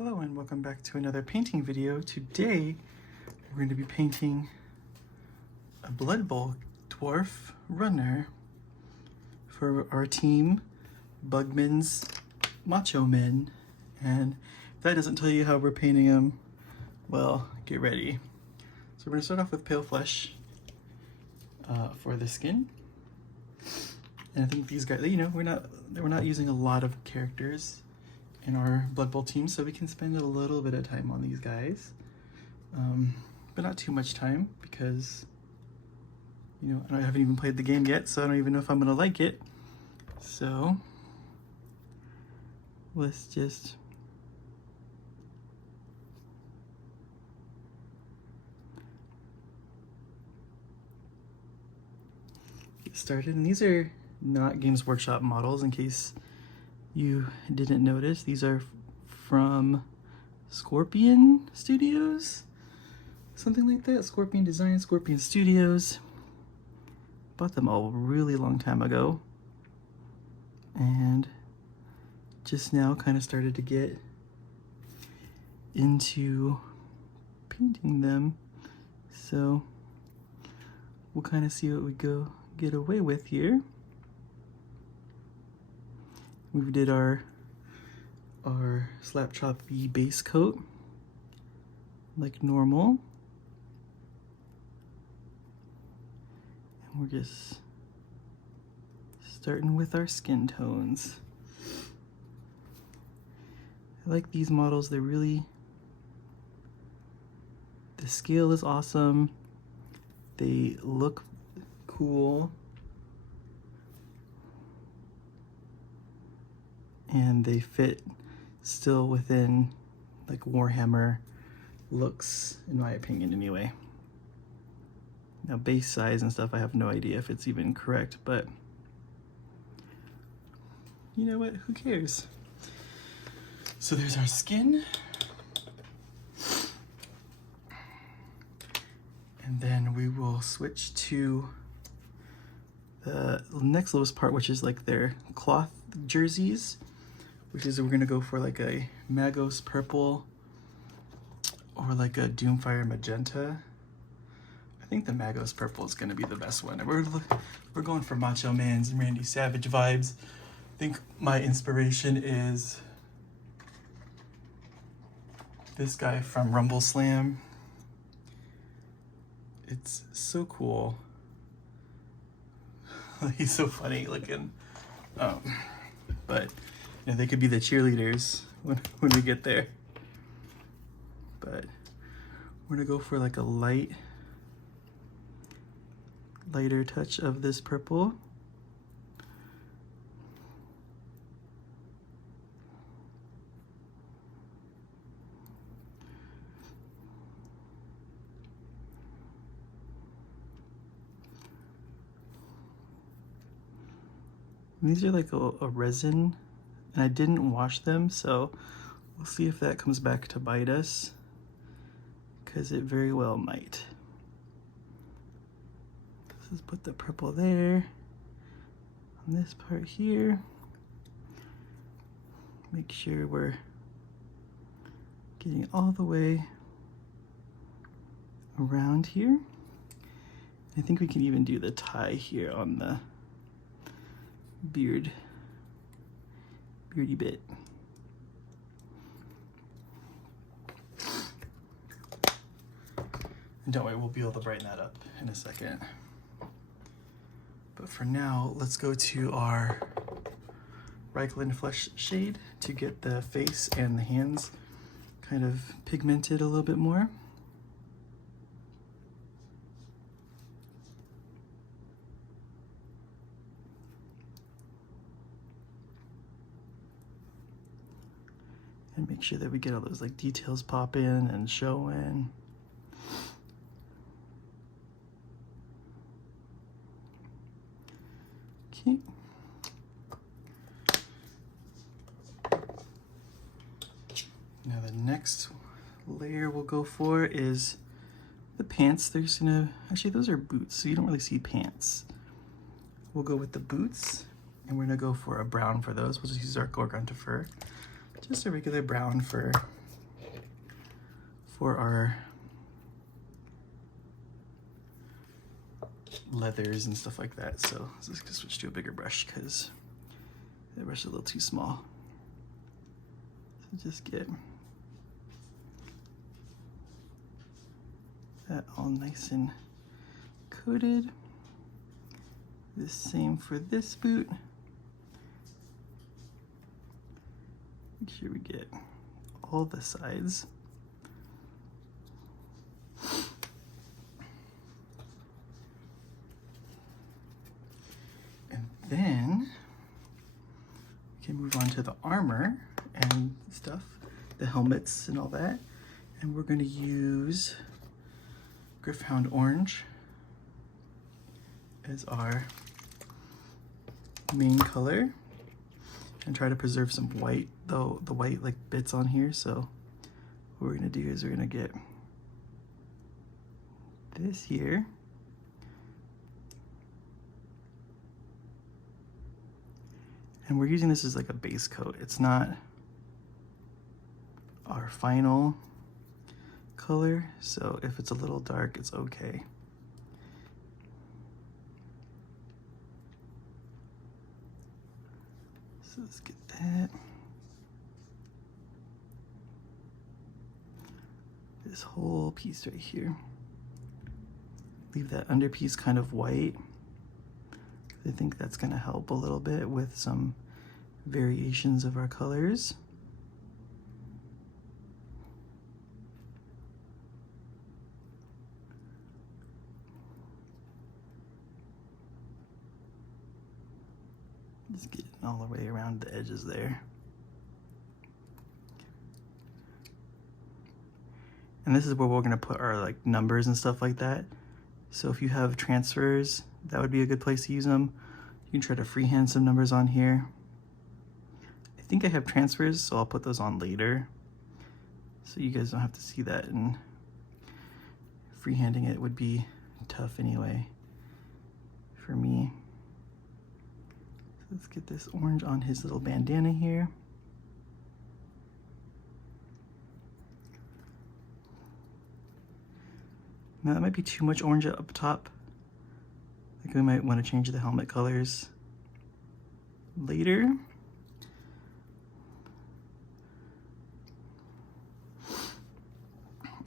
Hello and welcome back to another painting video. Today we're going to be painting a Blood Bowl Dwarf Runner for our team, Bugman's Macho Men. And if that doesn't tell you how we're painting them, well, get ready. So we're going to start off with pale flesh for the skin. And I think these guys, we're not using a lot of characters in our Blood Bowl team, so we can spend a little bit of time on these guys, but not too much time because I haven't even played the game yet, so I don't even know if I'm gonna like it. So let's just get started. And these are not Games Workshop models, in case you didn't notice. These are from Scorpion Studios, something like that. Scorpion Design, Scorpion Studios. Bought them a really long time ago, and just now kind of started to get into painting them. So we'll kind of see what we get away with here. We did our Slap Chop V base coat like normal, and we're just starting with our skin tones. I like these models. They're really, the scale is awesome. They look cool. And they fit still within like Warhammer looks, in my opinion anyway. Now base size and stuff, I have no idea if it's even correct, but you know what, who cares? So there's our skin. And then we will switch to the next lowest part, which is like their cloth jerseys, which is we're gonna go for like a Magos purple or like a Doomfire magenta. I think the Magos purple is gonna be the best one. We're going for Macho Man's and Randy Savage vibes. I think my inspiration is this guy from Rumble Slam. It's so cool. He's so funny looking. But they could be the cheerleaders when we get there. But we're gonna go for like a lighter touch of this purple. And these are like a resin, and I didn't wash them, so we'll see if that comes back to bite us, because it very well might. Let's just put the purple there, on this part here. Make sure we're getting all the way around here. I think we can even do the tie here on the beardy bit. And don't worry, we'll be able to brighten that up in a second. But for now, let's go to our Reichland Flesh shade to get the face and the hands kind of pigmented a little bit more. And make sure that we get all those like details popping and showing. Okay. Now the next layer we'll go for is the pants. They're just gonna, actually those are boots, so you don't really see pants. We'll go with the boots, and we're gonna go for a brown for those. We'll just use our Gorgonta fur. Just a regular brown for for our leathers and stuff like that. So let's just switch to a bigger brush because that brush is a little too small. So just get that all nice and coated. The same for this boot. Make sure we get all the sides. And then we can move on to the armor and stuff, the helmets and all that. And we're going to use Gryph-hound Orange as our main color, and try to preserve some white, though the white like bits on here. So what we're gonna do is we're gonna get this here, and we're using this as like a base coat. It's not our final color, so if it's a little dark, it's okay. So let's get that. This whole piece right here. Leave that under piece kind of white. I think that's gonna help a little bit with some variations of our colors. Just get it all the way around the edges there. And this is where we're gonna put our like numbers and stuff like that. So if you have transfers, that would be a good place to use them. You can try to freehand some numbers on here. I think I have transfers, so I'll put those on later, so you guys don't have to see that, and freehanding it would be tough anyway for me. Let's get this orange on his little bandana here. Now that might be too much orange up top. I think we might want to change the helmet colors later.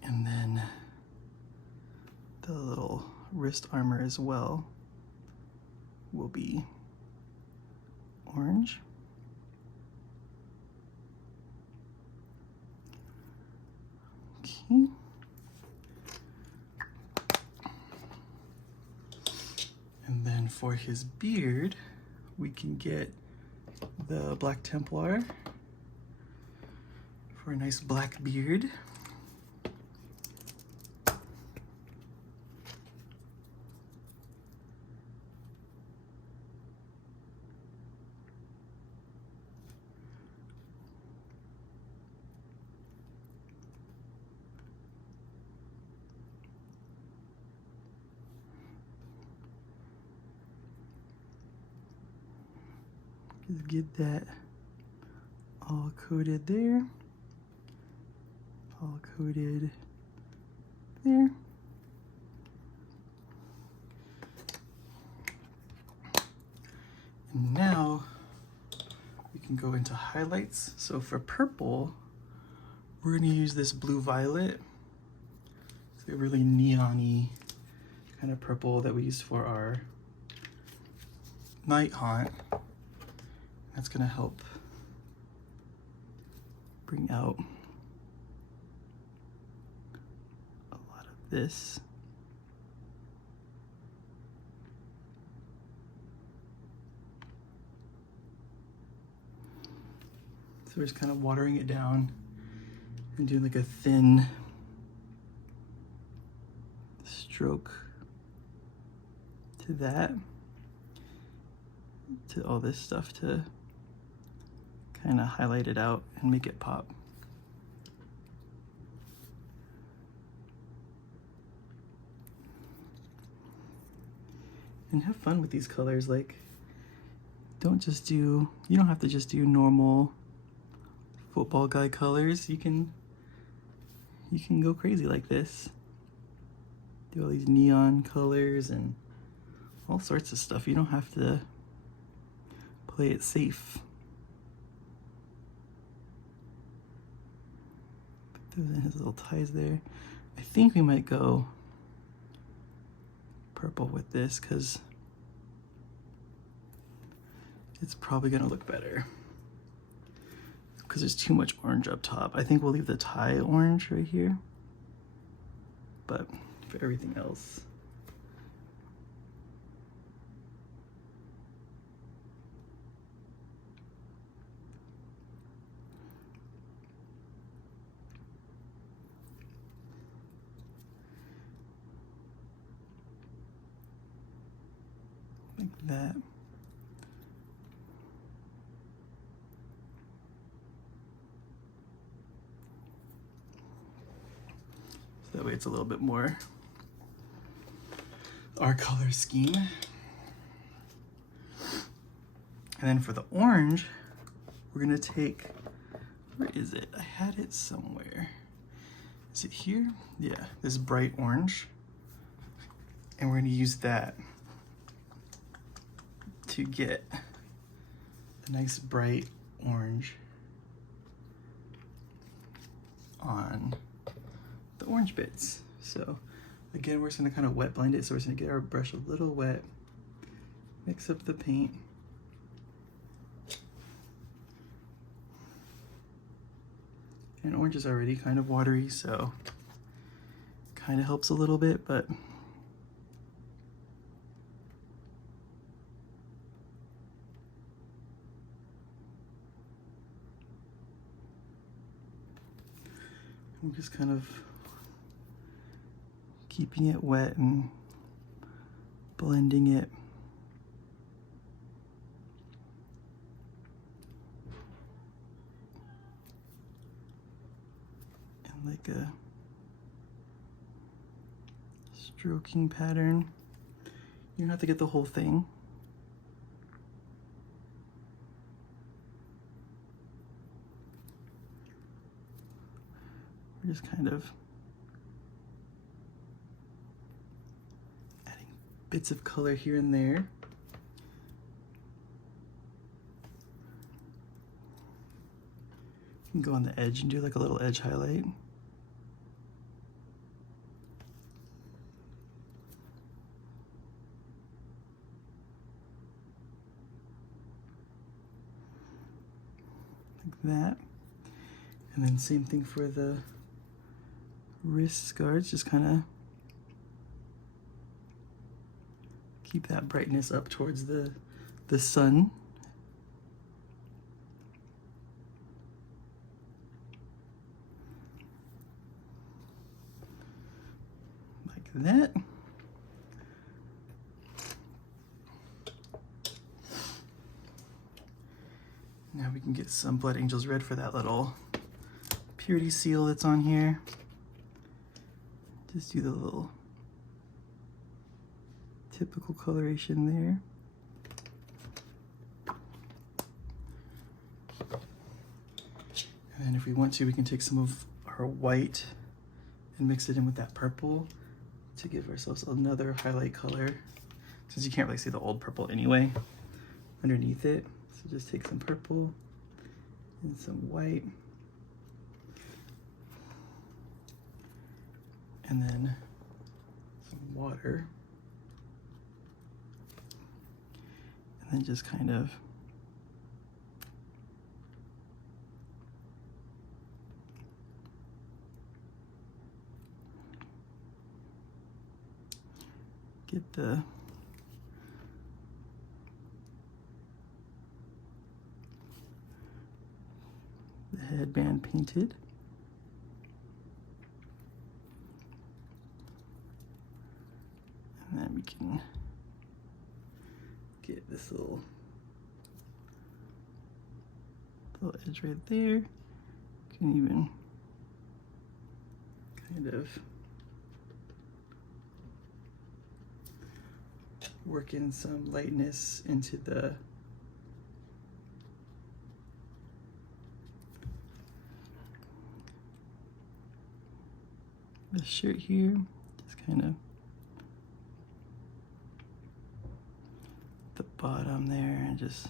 And then the little wrist armor as well will be orange. Okay. And then for his beard, we can get the Black Templar for a nice black beard. Just get that all coated there, all coated there. And now we can go into highlights. So for purple, we're gonna use this blue violet. It's a really neon-y kind of purple that we use for our night haunt. That's gonna help bring out a lot of this. So we're just kind of watering it down and doing like a thin stroke to that, to all this stuff to kind of highlight it out and make it pop. And have fun with these colors. Like, you don't have to just do normal football guy colors. You can you can go crazy like this. Do all these neon colors and all sorts of stuff. You don't have to play it safe. Put those in his little ties there. I think we might go purple with this because it's probably gonna look better because there's too much orange up top. I think we'll leave the tie orange right here, but for everything else, like that. So that way it's a little bit more our color scheme. And then for the orange, we're gonna take, where is it? I had it somewhere. Is it here? Yeah, this bright orange. And we're gonna use that to get a nice bright orange on the orange bits. So again, we're just gonna kind of wet blend it. So we're just gonna get our brush a little wet, mix up the paint. And orange is already kind of watery, so kind of helps a little bit, but I'm just kind of keeping it wet and blending it. And like a stroking pattern. You don't have to get the whole thing. We're just kind of adding bits of color here and there. You can go on the edge and do like a little edge highlight. Like that. And then same thing for the wrist guards, just kind of keep that brightness up towards the sun. Like that. Now we can get some Blood Angels Red for that little purity seal that's on here. Just do the little typical coloration there. And then if we want to, we can take some of our white and mix it in with that purple to give ourselves another highlight color, since you can't really see the old purple anyway underneath it. So just take some purple and some white. And then some water. And then just kind of get the headband painted. And then we can get this little edge right there. You can even kind of work in some lightness into the this shirt here, just kind of the bottom there, and just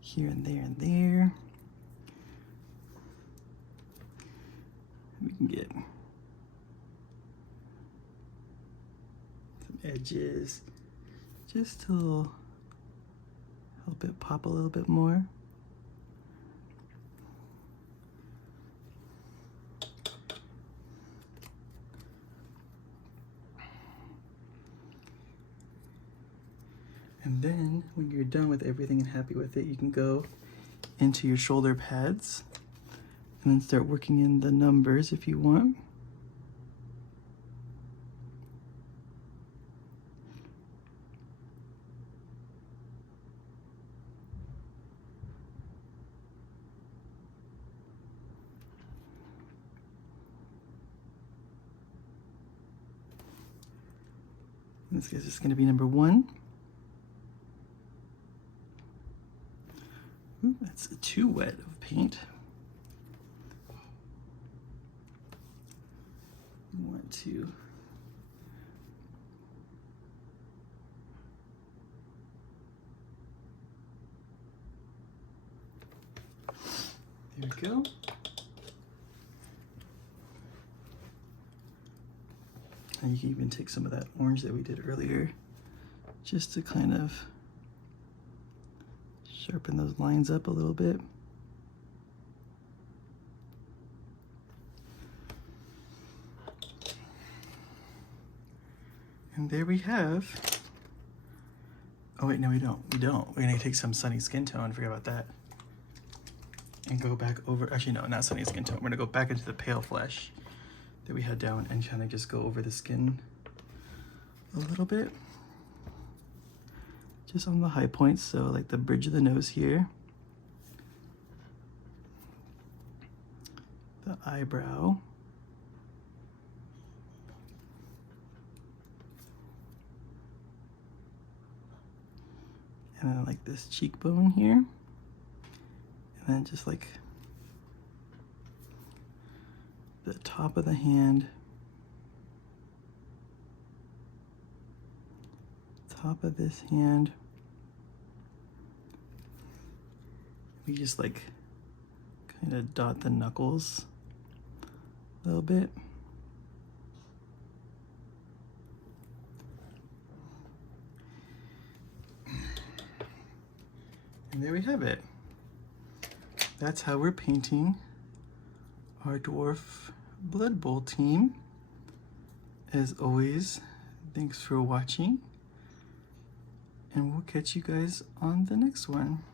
here and there and there. We can get some edges just to help it pop a little bit more. And then when you're done with everything and happy with it, you can go into your shoulder pads and then start working in the numbers if you want. In this case, it's going to be number 1. Ooh, that's too wet of paint. We want to there we go. And you can even take some of that orange that we did earlier just to kind of sharpen those lines up a little bit. And there we have, oh wait, no we don't. We're gonna take some Sunny Skin Tone, forget about that. And go back over, actually no, not Sunny Skin Tone. We're gonna go back into the Pale Flesh that we had down and kind of just go over the skin a little bit. Just on the high points, so like the bridge of the nose here, the eyebrow, and then like this cheekbone here, and then just like the top of the hand, top of this hand. We just like kind of dot the knuckles a little bit. And there we have it. That's how we're painting our Dwarf Blood Bowl team. As always, thanks for watching, and we'll catch you guys on the next one.